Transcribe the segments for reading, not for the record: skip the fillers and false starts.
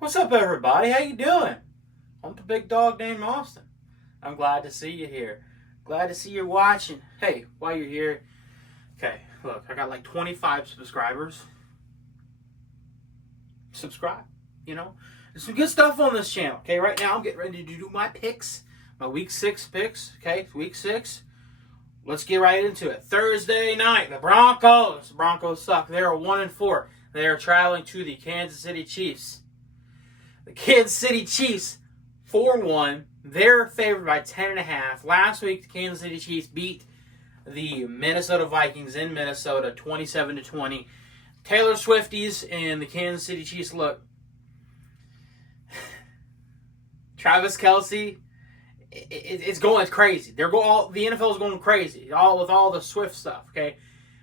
What's up, everybody? How you doing? I'm the big dog named Austin. I'm glad to see you here. Glad to see you're watching. Hey, while you're here, okay, look, I got like 25 subscribers. Subscribe, There's some good stuff on this channel, okay? Right now, I'm getting ready to do my picks, my Week 6 picks, okay? It's Week 6. Let's get right into it. Thursday night, the Broncos. The Broncos suck. They are 1-4. They are traveling to the Kansas City Chiefs. The Kansas City Chiefs, 4-1. They're favored by 10.5. Last week, the Kansas City Chiefs beat the Minnesota Vikings in Minnesota, 27-20. Taylor Swifties and the Kansas City Chiefs, look. Travis Kelce, it's going crazy. The NFL is going crazy, with all the Swift stuff. Okay,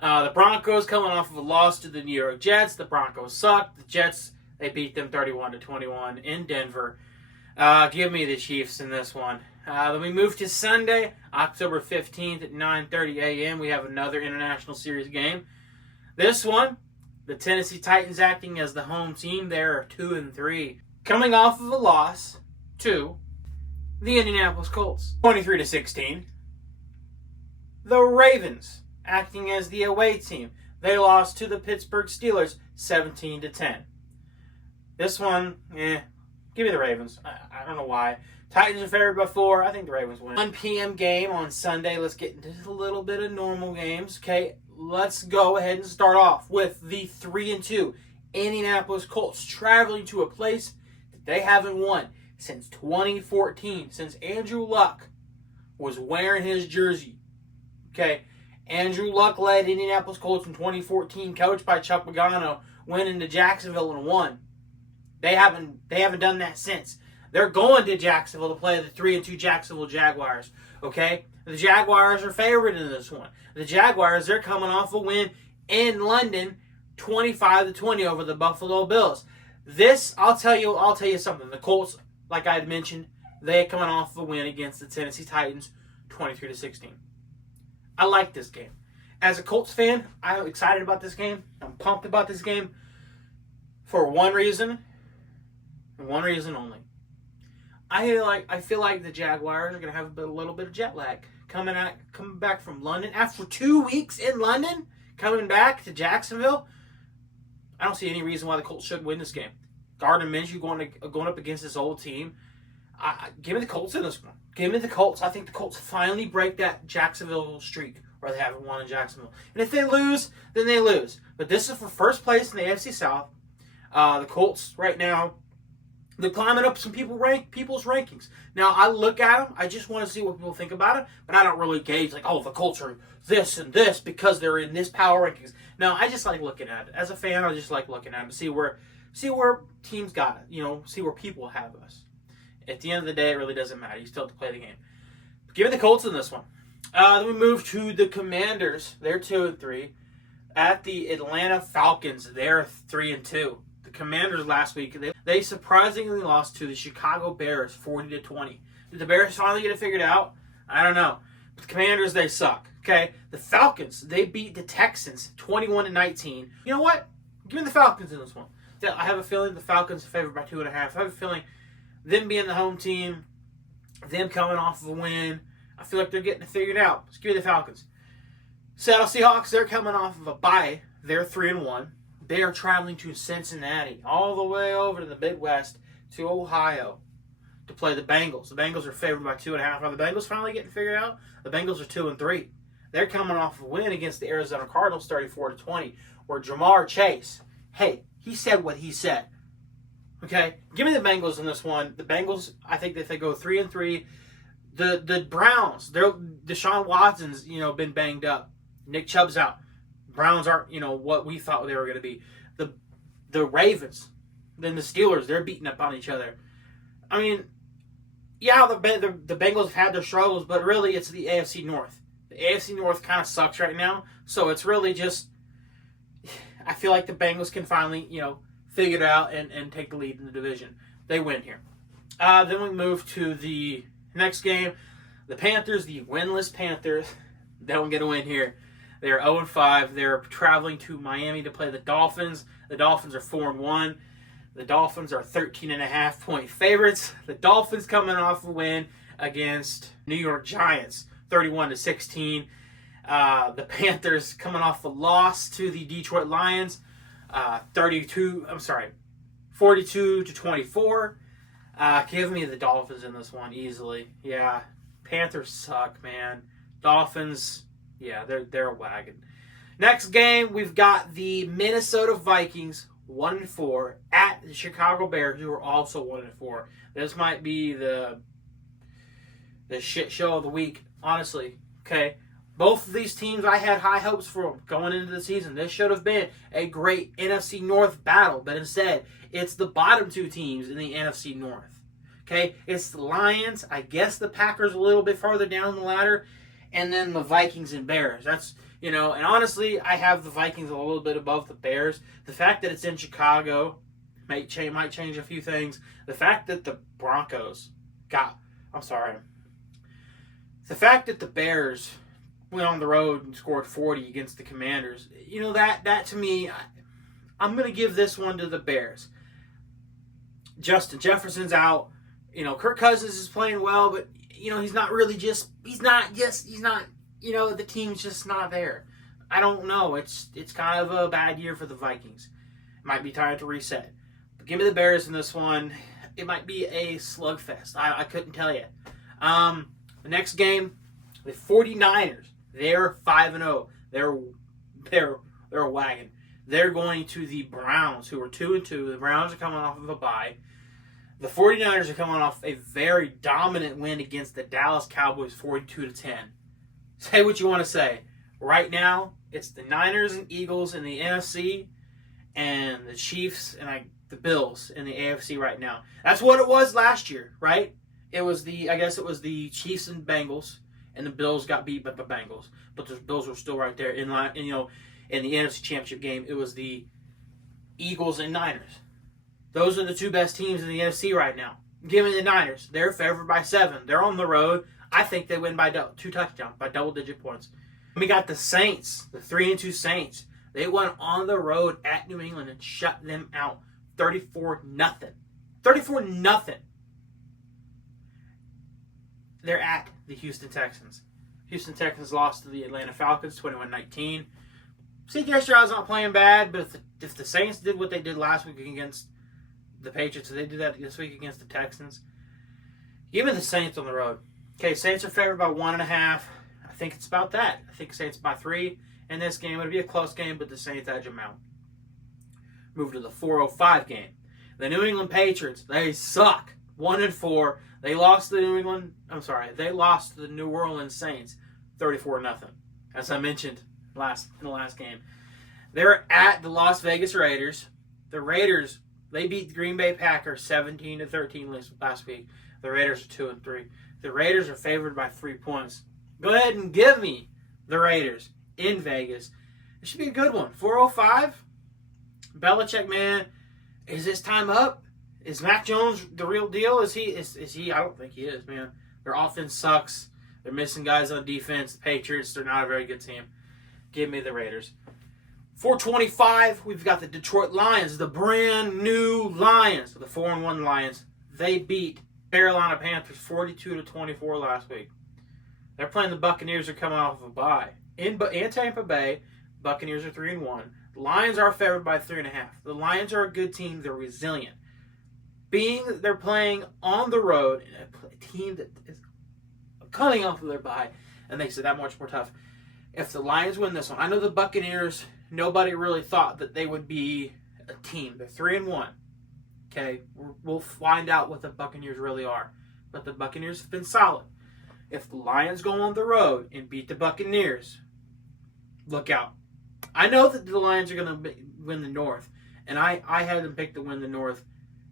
the Broncos coming off of a loss to the New York Jets. The Broncos suck. The Jets, they beat them 31-21 in Denver. Give me the Chiefs in this one. Then we move to Sunday, October 15th at 9:30 a.m. We have another International Series game. This one, the Tennessee Titans acting as the home team. They're 2-3, coming off of a loss to the Indianapolis Colts, 23-16. The Ravens acting as the away team. They lost to the Pittsburgh Steelers, 17-10. This one, give me the Ravens. I don't know why. Titans are favored by 4. I think the Ravens win. 1 p.m. game on Sunday. Let's get into a little bit of normal games. Okay, let's go ahead and start off with the 3-2 Indianapolis Colts traveling to a place that they haven't won since 2014, since Andrew Luck was wearing his jersey. Okay, Andrew Luck led Indianapolis Colts in 2014, coached by Chuck Pagano, went into Jacksonville and won. They haven't done that since. They're going to Jacksonville to play the 3-2 Jacksonville Jaguars. Okay? The Jaguars are favored in this one. The Jaguars, they're coming off a win in London, 25-20 over the Buffalo Bills. This, I'll tell you something. The Colts, like I had mentioned, they're coming off a win against the Tennessee Titans, 23-16. I like this game. As a Colts fan, I'm excited about this game. I'm pumped about this game for one reason. One reason only. I feel like the Jaguars are going to have a little bit of jet lag. Coming back from London. After 2 weeks in London, coming back to Jacksonville, I don't see any reason why the Colts shouldn't win this game. Gardner Minshew going up against this old team. Give me the Colts in this one. Give me the Colts. I think the Colts finally break that Jacksonville streak where they haven't won in Jacksonville. And if they lose, then they lose. But this is for first place in the AFC South. The Colts right now, they're climbing up some people's rankings. Now, I look at them. I just want to see what people think about it. But I don't really gauge, the Colts are this and this because they're in this power rankings. No, I just like looking at it. As a fan, I just like looking at them. See where teams got it. See where people have us. At the end of the day, it really doesn't matter. You still have to play the game. But give me the Colts in this one. Then we move to the Commanders. They're 2-3. At the Atlanta Falcons, they're 3-2. The Commanders last week, they surprisingly lost to the Chicago Bears 40-20. Did the Bears finally get it figured out? I don't know. But the Commanders, they suck. Okay? The Falcons, they beat the Texans 21-19. You know what? Give me the Falcons in this one. I have a feeling the Falcons are favored by 2.5. I have a feeling them being the home team, them coming off of a win, I feel like they're getting it figured out. Let's give me the Falcons. Seattle Seahawks, they're coming off of a bye. They're 3-1. They are traveling to Cincinnati, all the way over to the Midwest, to Ohio, to play the Bengals. The Bengals are favored by 2.5. Are the Bengals finally getting figured out? The Bengals are 2-3. They're coming off a win against the Arizona Cardinals, 34-20, where Jamar Chase, hey, he said what he said. Okay, give me the Bengals in this one. The Bengals, I think if they go 3-3, the Browns, Deshaun Watson's been banged up. Nick Chubb's out. Browns aren't, what we thought they were going to be. The Ravens, then the Steelers, they're beating up on each other. I mean, yeah, the Bengals have had their struggles, but really it's the AFC North. The AFC North kind of sucks right now, so it's really just, I feel like the Bengals can finally, figure it out and take the lead in the division. They win here. Then we move to the next game. The Panthers, the winless Panthers, they don't get a win here. They're 0-5. They're traveling to Miami to play the Dolphins. The Dolphins are 4-1. The Dolphins are 13.5-point favorites. The Dolphins coming off a win against New York Giants, 31-16. The Panthers coming off a loss to the Detroit Lions, 42-24. Give me the Dolphins in this one easily. Yeah, Panthers suck, man. Dolphins, yeah, they're a wagon. Next game, we've got the Minnesota Vikings, 1-4, at the Chicago Bears, who are also 1-4. This might be the shit show of the week, honestly. Okay, both of these teams, I had high hopes for them going into the season. This should have been a great NFC North battle, but instead, it's the bottom two teams in the NFC North. Okay, it's the Lions, I guess the Packers a little bit farther down the ladder, and then the Vikings and Bears. That's, and honestly, I have the Vikings a little bit above the Bears. The fact that it's in Chicago might change a few things. The fact that the the fact that the Bears went on the road and scored 40 against the Commanders, that to me, I'm going to give this one to the Bears. Justin Jefferson's out. Kirk Cousins is playing well, but, the team's just not there. I don't know. It's kind of a bad year for the Vikings. It might be time to reset. But give me the Bears in this one. It might be a slugfest. I couldn't tell you. The next game, the 49ers. They're 5-0. They're a wagon. They're going to the Browns, who are 2-2. The Browns are coming off of a bye. The 49ers are coming off a very dominant win against the Dallas Cowboys, 42-10. Say what you want to say. Right now, it's the Niners and Eagles in the NFC, and the Chiefs and the Bills in the AFC right now. That's what it was last year, right? It was the Chiefs and Bengals, and the Bills got beat by the Bengals, but the Bills were still right there in line. And, in the NFC Championship game, it was the Eagles and Niners. Those are the two best teams in the NFC right now. Give me the Niners. They're favored by 7. They're on the road. I think they win by 2 touchdowns, by double-digit points. We got the Saints, the 3-2 Saints. They went on the road at New England and shut them out, 34-0. 34-0. They're at the Houston Texans. Houston Texans lost to the Atlanta Falcons, 21-19. C.J. Stroud's not playing bad, but if the Saints did what they did last week against the Patriots, so they did that this week against the Texans, give me the Saints on the road. Okay, Saints are favored by 1.5. I think it's about that. I think Saints by 3 in this game. It'll be a close game, but the Saints edge them out. Move to the 4:05 game. The New England Patriots, they suck. 1-4. They lost to the New Orleans Saints, 34-0. As I mentioned in the last game. They're at the Las Vegas Raiders. The Raiders, they beat the Green Bay Packers 17-13 last week. The Raiders are 2-3. The Raiders are favored by 3 points. Go ahead and give me the Raiders in Vegas. It should be a good one. 4:05. Belichick, man, is his time up? Is Mac Jones the real deal? Is he? I don't think he is, man. Their offense sucks. They're missing guys on defense. The Patriots, they're not a very good team. Give me the Raiders. 4:25, we've got the Detroit Lions, the brand new Lions, the 4-1 Lions. They beat Carolina Panthers 42-24 last week. They're playing the Buccaneers, are coming off of a bye. In Tampa Bay, Buccaneers are 3-1. The Lions are favored by 3.5. The Lions are a good team. They're resilient. Being that they're playing on the road, a team that is coming off of their bye, and makes it that much more tough. If the Lions win this one, I know the Buccaneers, nobody really thought that they would be a team. They're 3-1. Okay, we'll find out what the Buccaneers really are. But the Buccaneers have been solid. If the Lions go on the road and beat the Buccaneers, look out. I know that the Lions are going to win the North, and I had them pick to win the North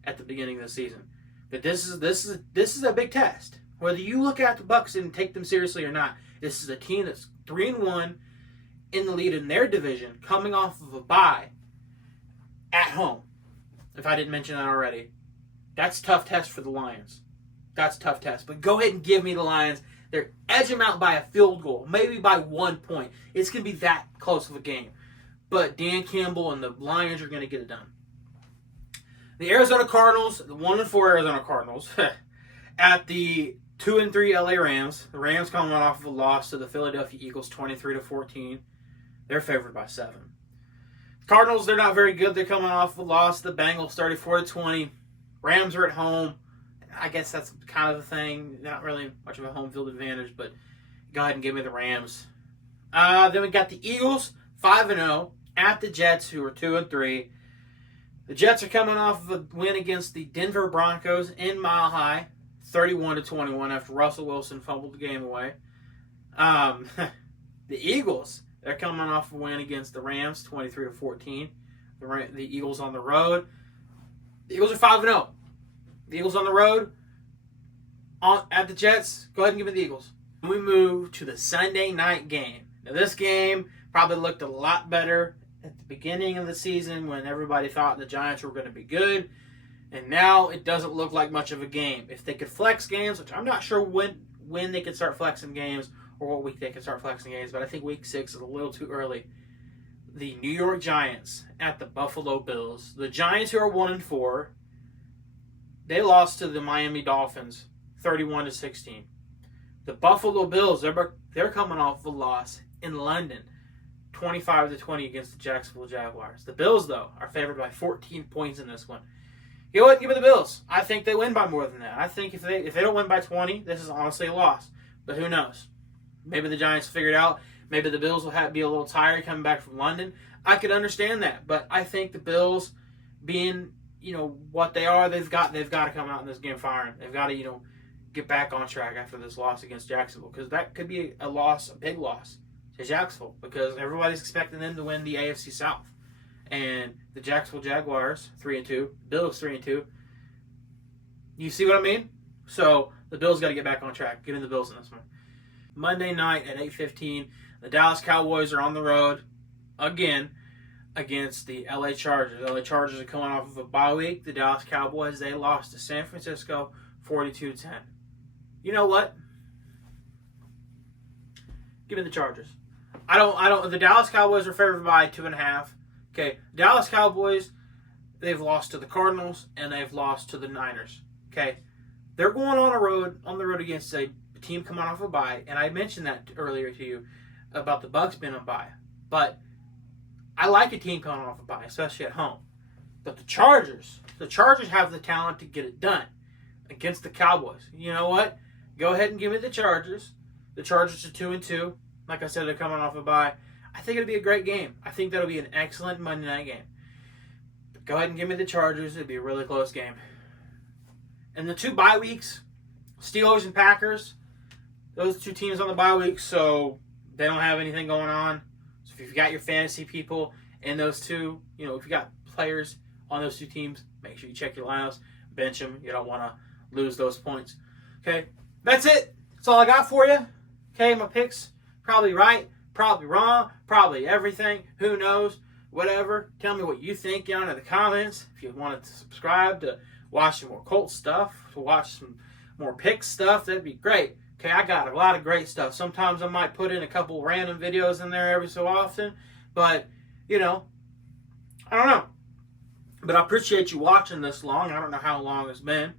at the beginning of the season. But this is a big test. Whether you look at the Bucs and take them seriously or not, this is a team that's 3-1 in the lead in their division, coming off of a bye at home. If I didn't mention that already, that's a tough test for the Lions. That's a tough test. But go ahead and give me the Lions. They're edge them out by a field goal, maybe by 1 point. It's going to be that close of a game. But Dan Campbell and the Lions are going to get it done. The Arizona Cardinals, the 1-4 Arizona Cardinals, at the 2-3 LA Rams. The Rams coming off of a loss to the Philadelphia Eagles, 23-14. They're favored by 7. Cardinals, they're not very good. They're coming off a loss to the Bengals, 34-20. Rams are at home. I guess that's kind of the thing. Not really much of a home field advantage, but go ahead and give me the Rams. Then we got the Eagles, 5-0, at the Jets, who are 2-3. The Jets are coming off of a win against the Denver Broncos in Mile High, 31-21, after Russell Wilson fumbled the game away. The Eagles, they're coming off a win against the Rams, 23-14. The Eagles on the road. The Eagles are 5-0. The Eagles on the road. At the Jets, go ahead and give me the Eagles. We move to the Sunday night game. Now, this game probably looked a lot better at the beginning of the season when everybody thought the Giants were going to be good. And now it doesn't look like much of a game. If they could flex games, which I'm not sure when they could start flexing games or what week they could start flexing games, but I think week 6 is a little too early. The New York Giants at the Buffalo Bills. The Giants, who are 1-4, they lost to the Miami Dolphins 31-16. The Buffalo Bills, they're coming off a loss in London, 25-20 against the Jacksonville Jaguars. The Bills, though, are favored by 14 points in this one. You know what? Give me the Bills. I think they win by more than that. I think if they don't win by 20, this is honestly a loss. But who knows? Maybe the Giants figure it out. Maybe the Bills will be a little tired coming back from London. I could understand that, but I think the Bills, being what they are, they've got to come out in this game firing. They've got to get back on track after this loss against Jacksonville, because that could be a loss, a big loss to Jacksonville, because everybody's expecting them to win the AFC South. And the Jacksonville Jaguars, 3-2. Bills, 3-2. You see what I mean? So the Bills got to get back on track. Get in the Bills in this one. Monday night at 8:15, the Dallas Cowboys are on the road again against the LA Chargers. The LA Chargers are coming off of a bye week. The Dallas Cowboys, they lost to San Francisco 42-10. You know what? Give me the Chargers. The Dallas Cowboys are favored by 2.5. Okay, Dallas Cowboys, they've lost to the Cardinals and they've lost to the Niners. Okay, they're going on the road against a team coming off a bye, and I mentioned that earlier to you about the Bucs being on bye. But I like a team coming off a bye, especially at home. But the Chargers have the talent to get it done against the Cowboys. You know what? Go ahead and give me the Chargers. The Chargers are 2-2. Like I said, they're coming off a bye. I think it'll be a great game. I think that'll be an excellent Monday night game. But go ahead and give me the Chargers. It'll be a really close game. And the 2 bye weeks, Steelers and Packers, those 2 teams on the bye week, so they don't have anything going on. So if you've got your fantasy people in those 2, if you got players on those 2 teams, make sure you check your lineups, bench them. You don't want to lose those points. Okay, that's it. That's all I got for you. Okay, my picks, probably right, probably wrong, probably everything. Who knows? Whatever. Tell me what you think down in the comments. If you wanted to subscribe to watch some more Colts stuff, to watch some more pick stuff, that'd be great. Okay, I got a lot of great stuff. Sometimes I might put in a couple random videos in there every so often, but, I don't know. But I appreciate you watching this long. I don't know how long it's been,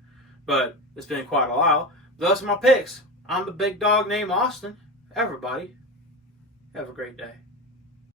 but it's been quite a while. Those are my picks. I'm the big dog named Austin. Everybody, have a great day.